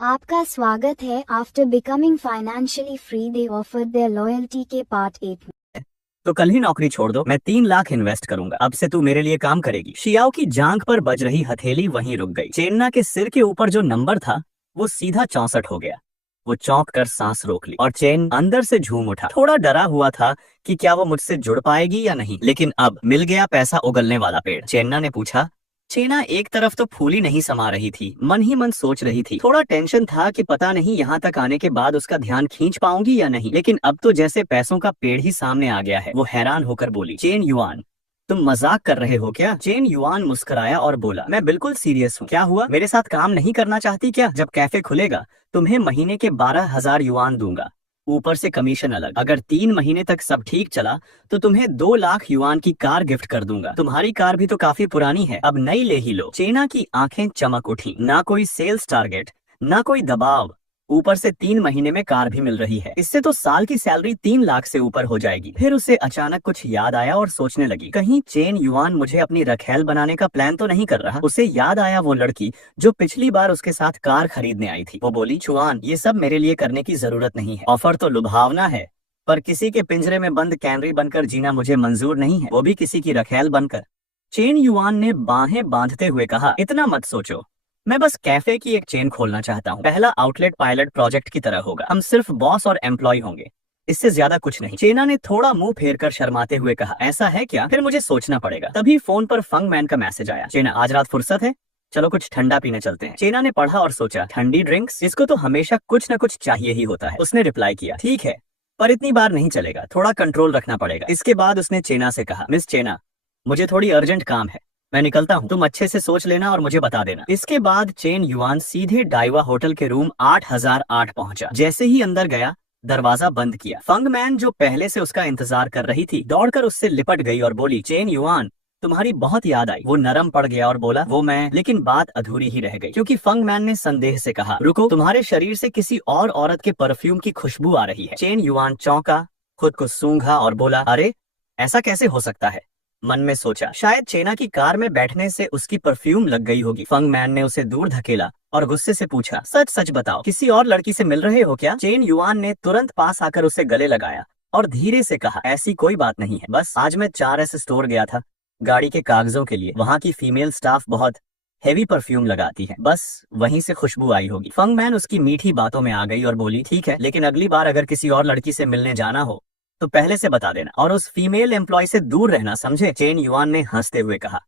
आपका स्वागत है। After becoming financially free they offer their loyalty के पार्ट 8 में। तो कल ही नौकरी छोड़ दो, मैं 3 लाख इन्वेस्ट करूंगा। अब से तू मेरे लिए काम करेगी। शियाओ की जांघ पर बज रही हथेली वहीं रुक गई। चेन्ना के सिर के ऊपर जो नंबर था वो सीधा 64 हो गया। वो चौंक कर सांस रोक ली और चेन अंदर से झूम उठा। थोड़ा डरा हुआ था कि क्या वो मुझसे जुड़ पाएगी या नहीं, लेकिन अब मिल गया पैसा उगलने वाला पेड़। चेन्ना ने पूछा। चेना एक तरफ तो फूली नहीं समा रही थी, मन ही मन सोच रही थी। थोड़ा टेंशन था कि पता नहीं यहाँ तक आने के बाद उसका ध्यान खींच पाऊंगी या नहीं, लेकिन अब तो जैसे पैसों का पेड़ ही सामने आ गया है। वो हैरान होकर बोली, चेन युआन, तुम मजाक कर रहे हो क्या? चेन युआन मुस्कुराया और बोला, मैं बिल्कुल सीरियस हूँ। क्या हुआ, मेरे साथ काम नहीं करना चाहती क्या? जब कैफे खुलेगा तुम्हें महीने के 12,000 युआन दूंगा, ऊपर से कमीशन अलग। अगर 3 महीने तक सब ठीक चला तो तुम्हें 2 लाख युआन की कार गिफ्ट कर दूंगा। तुम्हारी कार भी तो काफी पुरानी है, अब नई ले ही लो। चेना की आंखें चमक उठी। ना कोई सेल्स टारगेट, ना कोई दबाव, ऊपर से 3 महीने में कार भी मिल रही है। इससे तो साल की सैलरी 3 लाख से ऊपर हो जाएगी। फिर उसे अचानक कुछ याद आया और सोचने लगी, कहीं चेन युआन मुझे अपनी रखेल बनाने का प्लान तो नहीं कर रहा। उसे याद आया वो लड़की जो पिछली बार उसके साथ कार खरीदने आई थी। वो बोली, चुआन, ये सब मेरे लिए करने की जरूरत नहीं है। ऑफर तो लुभावना है, पर किसी के पिंजरे में बंद कैनरी बनकर जीना मुझे मंजूर नहीं है, वो भी किसी की रखेल बनकर। चेन युआन ने बाहें बांधते हुए कहा, इतना मत सोचो, मैं बस कैफे की एक चेन खोलना चाहता हूँ। पहला आउटलेट पायलट प्रोजेक्ट की तरह होगा। हम सिर्फ बॉस और एम्प्लॉय होंगे, इससे ज्यादा कुछ नहीं। चेना ने थोड़ा मुंह फेर कर शर्माते हुए कहा, ऐसा है क्या? फिर मुझे सोचना पड़ेगा। तभी फोन पर फंग मैन का मैसेज आया, चेना, आज रात फुर्सत है? चलो कुछ ठंडा पीने चलते हैं। चेना ने पढ़ा और सोचा, ठंडी ड्रिंक्स? इसको तो हमेशा कुछ न कुछ चाहिए ही होता है। उसने रिप्लाई किया, ठीक है, पर इतनी बार नहीं चलेगा, थोड़ा कंट्रोल रखना पड़ेगा। इसके बाद उसने चेना से कहा, मिस चेना, मुझे थोड़ी अर्जेंट काम है, मैं निकलता हूँ। तुम अच्छे से सोच लेना और मुझे बता देना। इसके बाद चेन युआन सीधे डाइवा होटल के रूम 8008 पहुंचा। जैसे ही अंदर गया, दरवाजा बंद किया। फंग मैन जो पहले से उसका इंतजार कर रही थी, दौड़कर उससे लिपट गई और बोली, चेन युआन, तुम्हारी बहुत याद आई। वो नरम पड़ गया और बोला, वो मैं, लेकिन बात अधूरी ही रह गई, क्योंकि फंग मैन ने संदेह से कहा, रुको, तुम्हारे शरीर से किसी और औरत के परफ्यूम की खुशबू आ रही है। चेन युआन चौंका, खुद को सूंघा और बोला, अरे ऐसा कैसे हो सकता है? मन में सोचा, शायद चेना की कार में बैठने से उसकी परफ्यूम लग गई होगी। फंग मैन ने उसे दूर धकेला और गुस्से से पूछा, सच सच बताओ, किसी और लड़की से मिल रहे हो क्या? चेन युआन ने तुरंत पास आकर उसे गले लगाया और धीरे से कहा, ऐसी कोई बात नहीं है, बस आज मैं 4S स्टोर गया था गाड़ी के कागजों के लिए। वहाँ की फीमेल स्टाफ बहुत हेवी परफ्यूम लगाती है, बस वहीं से खुशबू आई होगी। फंग मैन उसकी मीठी बातों में आ गई और बोली, ठीक है, लेकिन अगली बार अगर किसी और लड़की से मिलने जाना हो तो पहले से बता देना, और उस फीमेल एम्प्लॉय से दूर रहना, समझे? चेन युआन ने हंसते हुए कहा,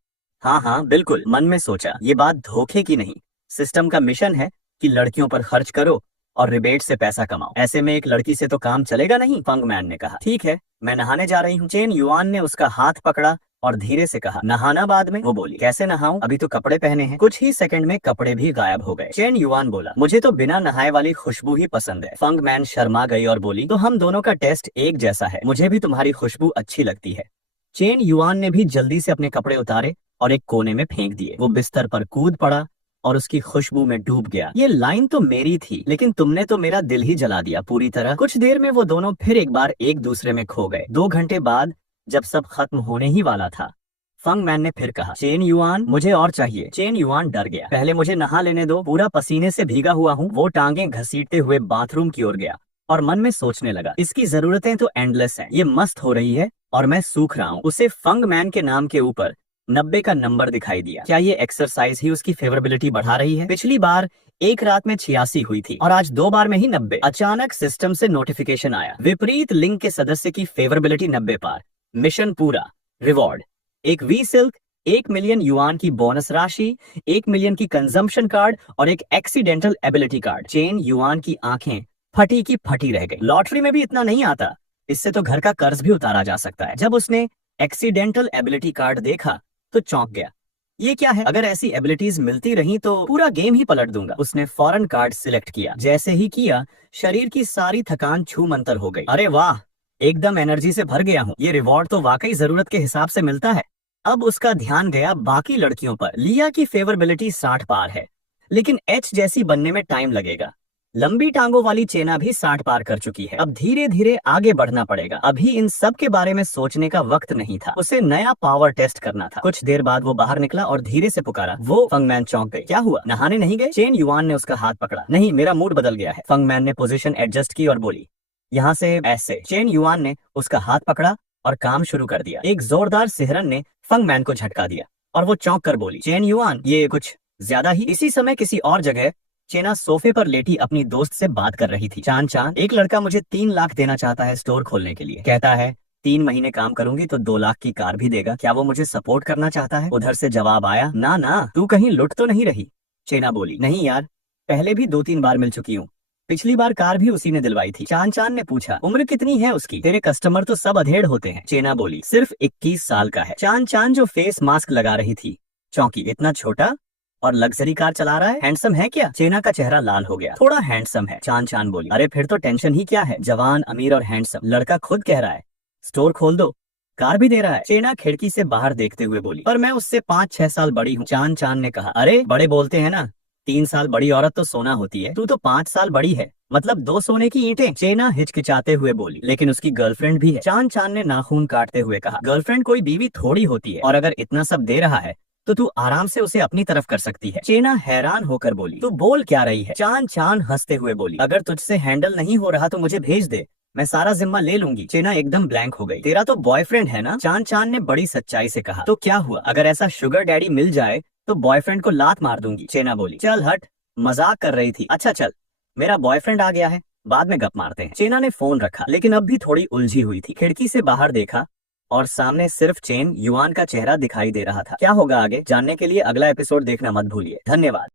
हाँ हाँ बिल्कुल। मन में सोचा, ये बात धोखे की नहीं, सिस्टम का मिशन है कि लड़कियों पर खर्च करो और रिबेट से पैसा कमाओ। ऐसे में एक लड़की से तो काम चलेगा नहीं। फंग मैन ने कहा, ठीक है, मैं नहाने जा रही हूँ। चेन युआन ने उसका हाथ पकड़ा और धीरे से कहा, नहाना बाद में? वो बोली, कैसे नहाऊं, अभी तो कपड़े पहने हैं। कुछ ही सेकंड में कपड़े भी गायब हो गए। चेन युआन बोला, मुझे तो बिना नहाए वाली खुशबू ही पसंद है। फंग मैन शर्मा गई और बोली, तो हम दोनों का टेस्ट एक जैसा है, मुझे भी तुम्हारी खुशबू अच्छी लगती है। चेन युआन ने भी जल्दी से अपने कपड़े उतारे और एक कोने में फेंक दिए। वो बिस्तर पर कूद पड़ा और उसकी खुशबू में डूब गया। ये लाइन तो मेरी थी, लेकिन तुमने तो मेरा दिल ही जला दिया पूरी तरह। कुछ देर में वो दोनों फिर एक बार एक दूसरे में खो गए। 2 घंटे बाद जब सब खत्म होने ही वाला था, फंग मैन ने फिर कहा, चेन युआन, मुझे और चाहिए। चेन युआन डर गया, पहले मुझे नहा लेने दो, पूरा पसीने से भीगा हुआ हूँ। वो टांगें घसीटते हुए बाथरूम की ओर गया और मन में सोचने लगा, इसकी जरूरतें तो एंडलेस हैं, ये मस्त हो रही है और मैं सूख रहा हूँ। उसे फंग मैन के नाम के ऊपर 90 का नंबर दिखाई दिया। क्या ये एक्सरसाइज ही उसकी फेवरेबिलिटी बढ़ा रही है? पिछली बार एक रात में 86 हुई थी और आज 2 बार में ही 90। अचानक सिस्टम से नोटिफिकेशन आया, विपरीत लिंग के सदस्य की फेवरेबिलिटी 90 पार, मिशन पूरा, रिवॉर्ड, एक वी सिल्क, 1 मिलियन युआन की बोनस राशि, 1 मिलियन की कंजम्पशन कार्ड और एक accidental ability card. Chain yuan की आंखें फटी की फटी रह गई। लॉटरी में भी इतना नहीं आता, इससे तो घर का कर्ज भी उतारा जा सकता है। जब उसने एक्सीडेंटल एबिलिटी कार्ड देखा तो चौंक गया, ये क्या है? अगर ऐसी एबिलिटीज मिलती रही तो पूरा गेम ही पलट दूंगा। उसने फौरन कार्ड सिलेक्ट किया। जैसे ही किया, शरीर की सारी थकान छू मंतर हो गई। अरे वाह, एकदम एनर्जी से भर गया हूँ, ये रिवॉर्ड तो वाकई जरूरत के हिसाब से मिलता है। अब उसका ध्यान गया बाकी लड़कियों पर। लिया की फेवरेबिलिटी 60 पार है, लेकिन एच जैसी बनने में टाइम लगेगा। लंबी टांगों वाली चेना भी 60 पार कर चुकी है। अब धीरे धीरे आगे बढ़ना पड़ेगा। अभी इन सब के बारे में सोचने का वक्त नहीं था। उसे नया पावर टेस्ट करना था। कुछ देर बाद वो बाहर निकला और धीरे से पुकारा। वो फंगमैन चौंक गई। क्या हुआ, नहाने नहीं गए? चेन युआन ने उसका हाथ पकड़ा। नहीं, मेरा मूड बदल गया है। फंगमैन ने पोजीशन एडजस्ट की और बोली, यहाँ से ऐसे। चेन युआन ने उसका हाथ पकड़ा और काम शुरू कर दिया। एक जोरदार सिहरन ने फंगमैन को झटका दिया और वो चौंक कर बोली, चेन युआन, ये कुछ ज्यादा ही। इसी समय किसी और जगह चेना सोफे पर लेटी अपनी दोस्त से बात कर रही थी। चान चान, एक लड़का मुझे 3 लाख देना चाहता है स्टोर खोलने के लिए। कहता है 3 महीने काम करूंगी तो 2 लाख की कार भी देगा। क्या वो मुझे सपोर्ट करना चाहता है? उधर से जवाब आया, ना ना, तू कहीं लुट तो नहीं रही? चेना बोली, नहीं यार, पहले भी 2-3 बार मिल चुकी हूँ। पिछली बार कार भी उसी ने दिलवाई थी। चान चान ने पूछा, उम्र कितनी है उसकी? तेरे कस्टमर तो सब अधेड़ होते हैं। चेना बोली, सिर्फ 21 साल का है। चान चान जो फेस मास्क लगा रही थी चौंकी। इतना छोटा और लग्जरी कार चला रहा है? हैंडसम है क्या? चेना का चेहरा लाल हो गया। थोड़ा हैंडसम है। चान चान बोली, अरे फिर तो टेंशन ही क्या है? जवान, अमीर और हैंडसम, लड़का खुद कह रहा है स्टोर खोल दो, कार भी दे रहा है। चेना खिड़की से बाहर देखते हुए बोली, पर मैं उससे 5-6 साल बड़ी हूँ। चान चान ने कहा, अरे बड़े बोलते हैं ना, 3 साल बड़ी औरत तो सोना होती है। तू तो 5 साल बड़ी है, मतलब 2 सोने की ईंटें। चेना हिचकिचाते हुए बोली, लेकिन उसकी गर्लफ्रेंड भी है। चान चान ने नाखून काटते हुए कहा, गर्लफ्रेंड कोई बीवी थोड़ी होती है, और अगर इतना सब दे रहा है तो तू आराम से उसे अपनी तरफ कर सकती है। चेना हैरान होकर बोली, तू बोल क्या रही है? चान चान हंसते हुए बोली, अगर तुझसे हैंडल नहीं हो रहा तो मुझे भेज दे, मैं सारा जिम्मा ले लूंगी। चेना एकदम ब्लैंक हो गई। तेरा तो बॉयफ्रेंड है ना? चान चान ने बड़ी सच्चाई से कहा। तो क्या हुआ, अगर ऐसा शुगर डैडी मिल जाए तो बॉयफ्रेंड को लात मार दूंगी। चेना बोली, चल हट, मजाक कर रही थी। अच्छा चल, मेरा बॉयफ्रेंड आ गया है, बाद में गप मारते हैं। चेना ने फोन रखा, लेकिन अब भी थोड़ी उलझी हुई थी। खिड़की से बाहर देखा और सामने सिर्फ चेन युआन का चेहरा दिखाई दे रहा था। क्या होगा आगे जानने के लिए अगला एपिसोड देखना मत भूलिए। धन्यवाद।